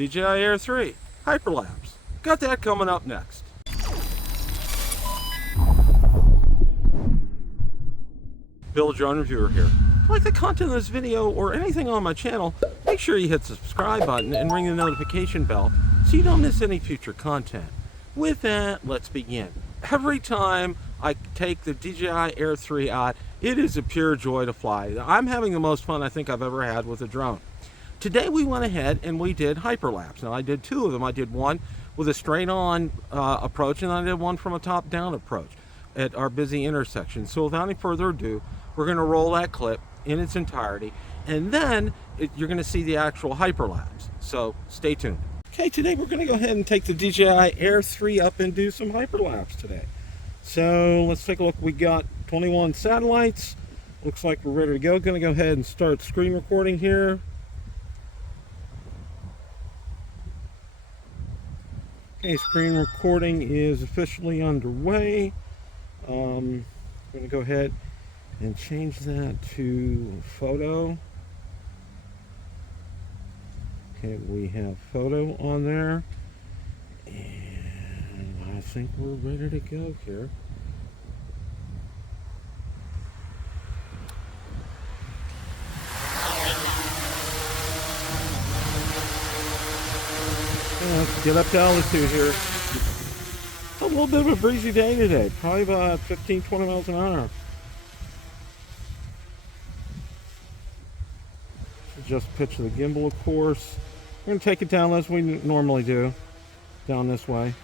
DJI Air 3, Hyperlapse. Got that coming up next. Bill Drone Reviewer here. If you like the content of this video or anything on my channel, make sure you hit the subscribe button and ring the notification bell so you don't miss any future content. With that, let's begin. Every time I take the DJI Air 3 out, it is a pure joy to fly. I'm having the most fun I think I've ever had with a drone. Today we went ahead and we did Hyperlapse. Now I did two of them. I did one with a straight on approach, and I did one from a top down approach at our busy intersection. So without any further ado, we're going to roll that clip in its entirety, and then you're going to see the actual Hyperlapse. So stay tuned. Okay, today we're going to go ahead and take the DJI Air 3 up and do some Hyperlapse today. So let's take a look. We got 21 satellites. Looks like we're ready to go. Going to go ahead and start screen recording here. Okay, screen recording is officially underway. I'm going to go ahead and change that to photo. Okay, we have photo on there. And I think we're ready to go here. Let's get up to altitude here. It's a little bit of a breezy day today, probably about 15-20 miles an hour. Just pitch the gimbal, of course. We're going to take it down as we normally do, down this way.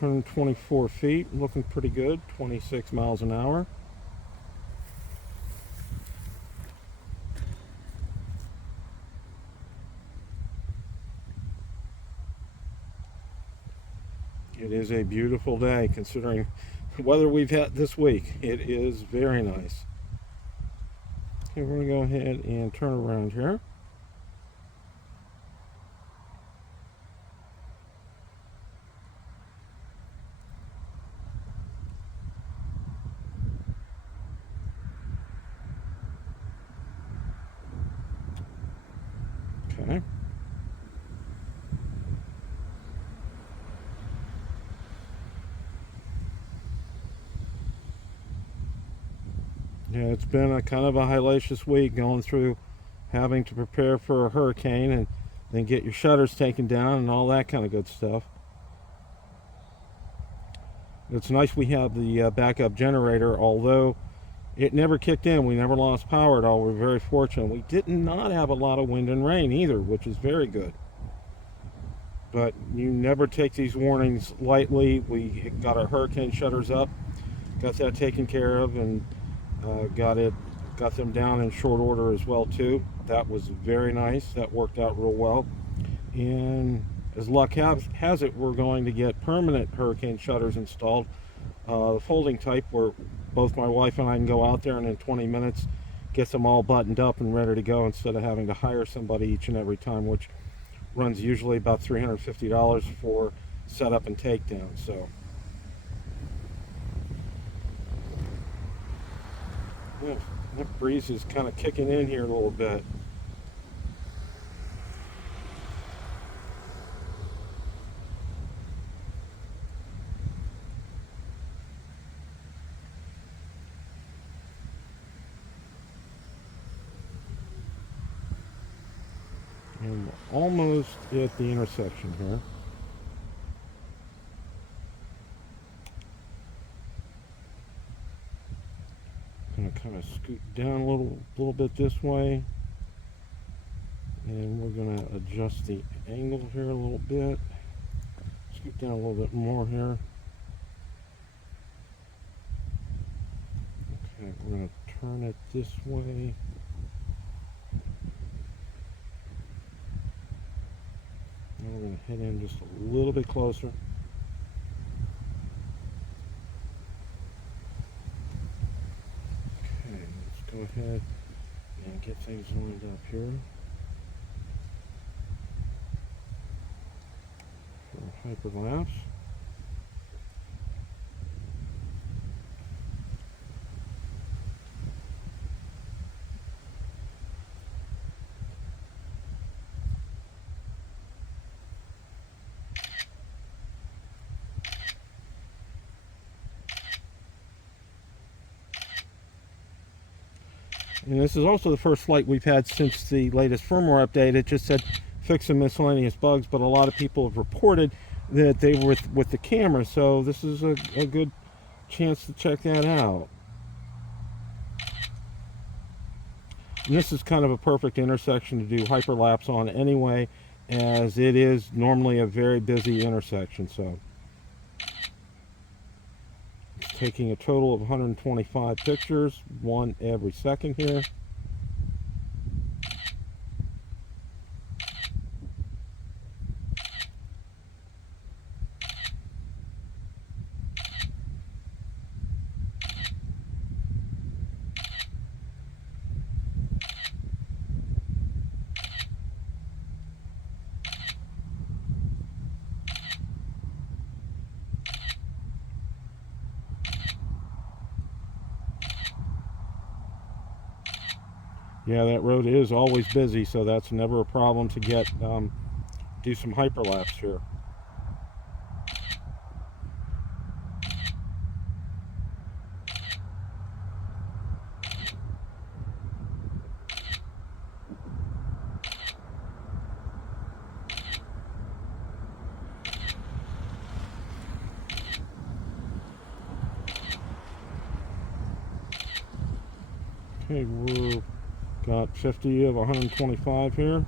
"124 feet, looking pretty good, 26 miles an hour. It is a beautiful day considering the weather we've had this week. It is very nice. Okay, we're going to go ahead and turn around here. Okay. Yeah, it's been a kind of a hellacious week going through having to prepare for a hurricane and then get your shutters taken down and all that kind of good stuff. It's nice we have the backup generator, although it never kicked in. We never lost power at all. We're very fortunate. We did not have a lot of wind and rain either, which is very good. But you never take these warnings lightly. We got our hurricane shutters up, got that taken care of, and got them down in short order as well too. That was very nice. That worked out real well. And as luck has it, we're going to get permanent hurricane shutters installed, the folding type, where both my wife and I can go out there and in 20 minutes get them all buttoned up and ready to go, instead of having to hire somebody each and every time, which runs usually about $350 for setup and takedown. So yeah, that breeze is kind of kicking in here a little bit. And we're almost at the intersection here. Gonna kind of scoot down a little bit this way, and we're gonna adjust the angle here a little bit. Scoot down a little bit more here. Okay, we're gonna turn it this way. Now we're gonna head in just a little bit closer. Go ahead and get things lined up here for Hyperlapse. And this is also the first flight we've had since the latest firmware update. It just said fix some miscellaneous bugs, but a lot of people have reported that they were with the camera, so this is a good chance to check that out. And this is kind of a perfect intersection to do hyperlapse on anyway, as it is normally a very busy intersection. So it's taking a total of 125 pictures, one every second here. Yeah, that road is always busy, so that's never a problem to get do some hyperlapse here. Okay, we're got 50 of 125 here.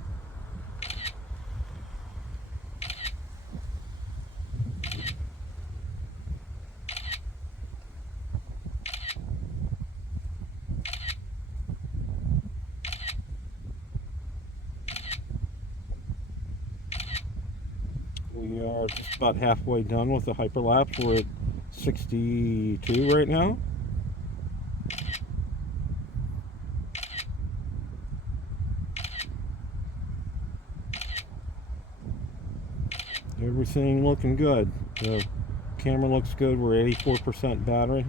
We are just about halfway done with the hyperlapse. We're at 62 right now. Everything looking good. The camera looks good. We're 84% battery.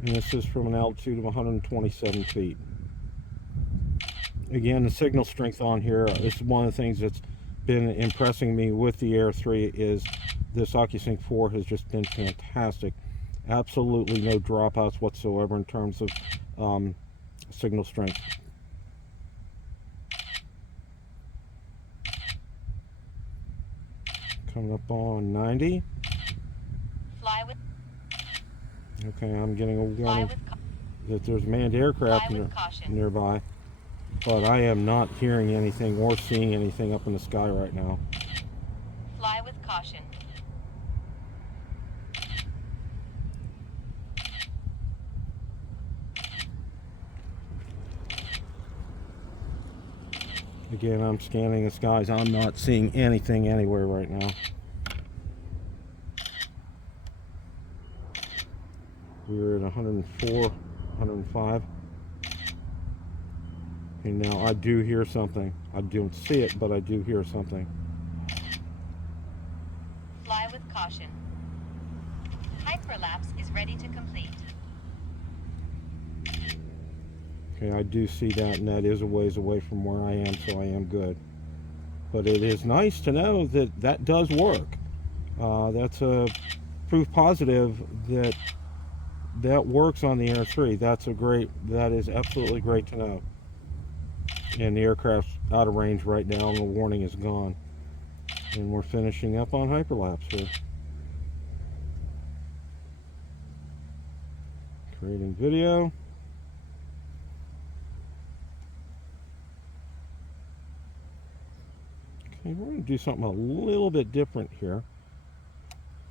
And this is from an altitude of 127 feet. Again, the signal strength on here, this is one of the things that's been impressing me with the Air 3 is this OcuSync 4 has just been fantastic. Absolutely no dropouts whatsoever in terms of signal strength. Coming up on 90. Fly with. Okay, I'm getting a warning that there's manned aircraft nearby, but I am not hearing anything or seeing anything up in the sky right now. Fly with caution. Again, I'm scanning the skies. I'm not seeing anything anywhere right now. We're at 104, 105. And now I do hear something. I don't see it, but I do hear something. Fly with caution. Hyperlapse is ready to complete. Okay, I do see that, and that is a ways away from where I am, so I am good. But it is nice to know that that does work. That's a proof positive that that works on the Air 3. That is absolutely great to know. And the aircraft's out of range right now, and the warning is gone. And we're finishing up on hyperlapse here. Creating video. Okay, we're going to do something a little bit different here.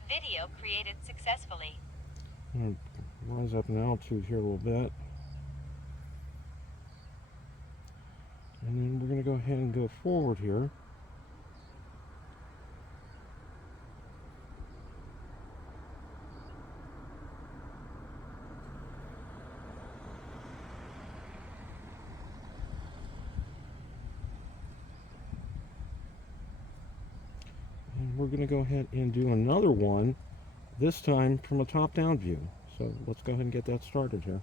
Video created successfully. I'm going to rise up in altitude here a little bit. And then we're going to go ahead and go forward here. And we're going to go ahead and do another one, this time from a top-down view. So let's go ahead and get that started here.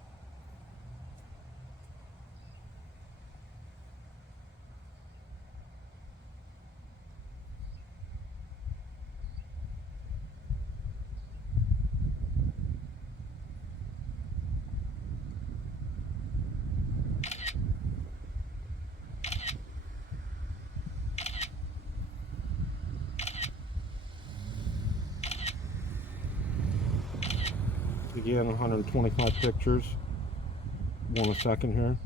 again, 125 pictures. 1 second here.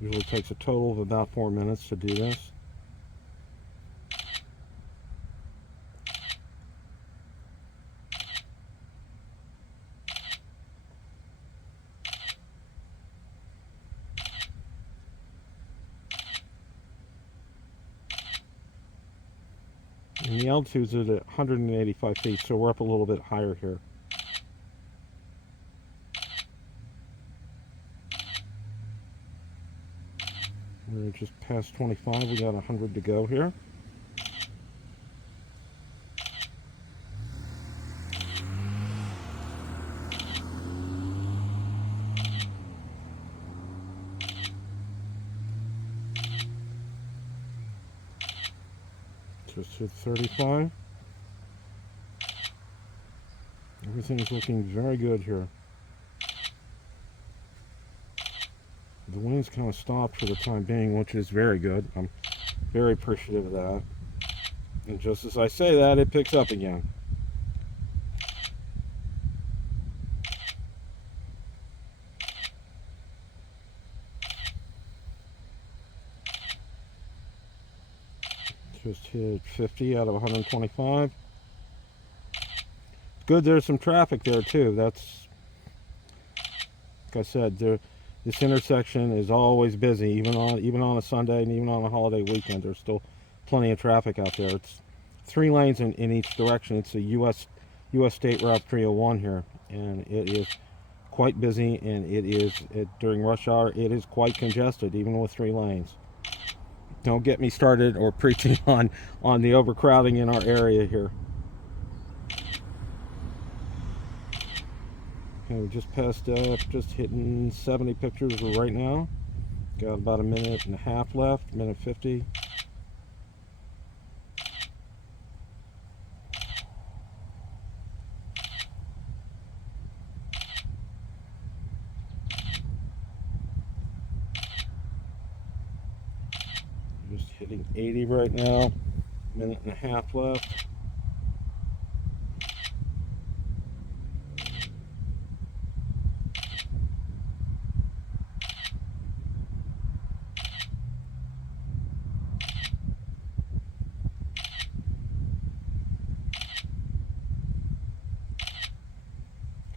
Usually takes a total of about 4 minutes to do this. And the altitude's at 185 feet, so we're up a little bit higher here. We're just past 25, we got 100 to go here. Just hit 35. Everything's looking very good here. The wind's kind of stopped for the time being, which is very good. I'm very appreciative of that. And just as I say that, it picks up again. Just hit 50 out of 125. Good, there's some traffic there too. That's, like I said, this intersection is always busy, even on a Sunday and even on a holiday weekend. There's still plenty of traffic out there. It's 3 lanes in each direction. It's a U.S. State Route 301 here, and it is quite busy. And during rush hour, it is quite congested, even with 3 lanes. Don't get me started or preaching on the overcrowding in our area here. Okay, we just passed up, just hitting 70 pictures right now. Got about 1.5 minutes left, 1:50. Just hitting 80 right now, 1.5 minutes left.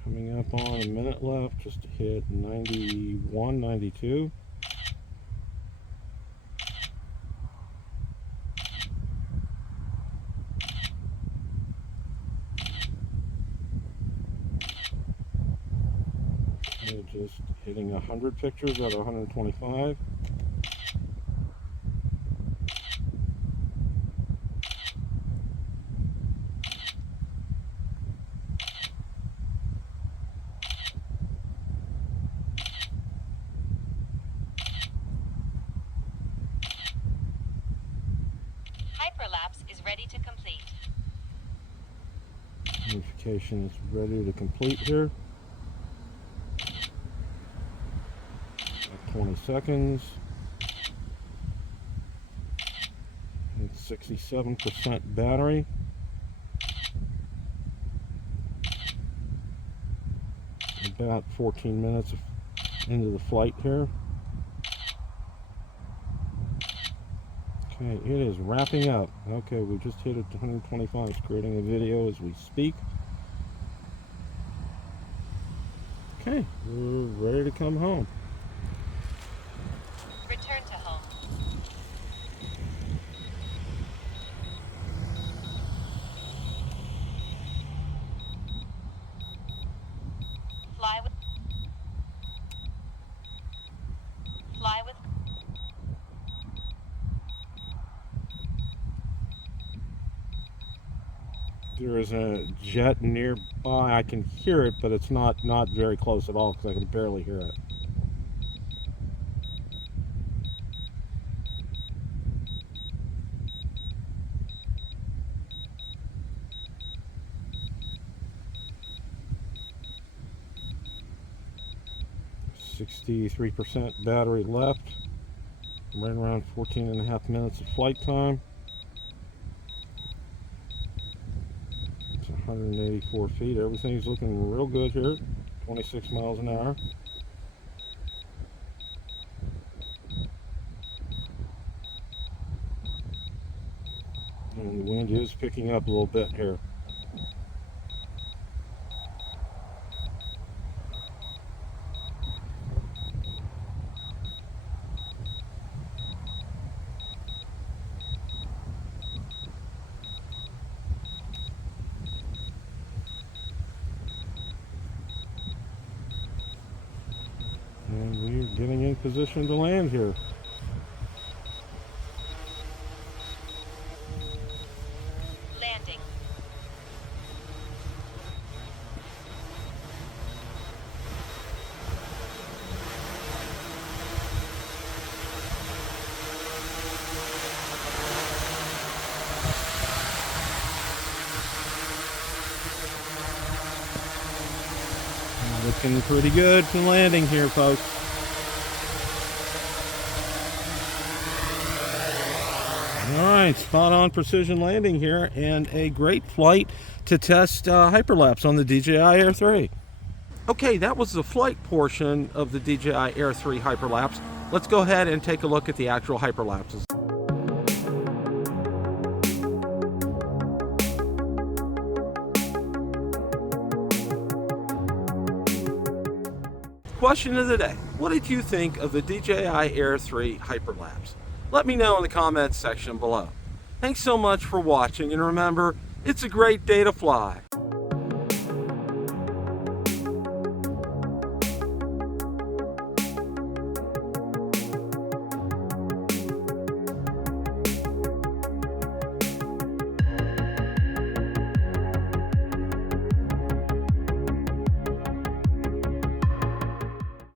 Coming up on 1 minute left, just to hit 91, 92. And just hitting 100 pictures out of 125. Hyperlapse is ready to complete. Notification is ready to complete here. 20 seconds. It's 67% battery. About 14 minutes into the flight here. Okay, it is wrapping up. Okay, we just hit it 125. It's creating a video as we speak. Okay, we're ready to come home. Return to home. Fly with There is a jet nearby. I can hear it, but it's not very close at all because I can barely hear it. %63% battery left. Right around 14.5 minutes of flight time. 184 feet. Everything's looking real good here. 26 miles an hour. And the wind is picking up a little bit here. And we're getting in position to land here. Landing. Looking pretty good for landing here, folks. Alright, spot on precision landing here, and a great flight to test Hyperlapse on the DJI Air 3. Okay, that was the flight portion of the DJI Air 3 Hyperlapse. Let's go ahead and take a look at the actual Hyperlapses. Question of the day: what did you think of the DJI Air 3 Hyperlapse? Let me know in the comments section below. Thanks so much for watching, and remember, it's a great day to fly.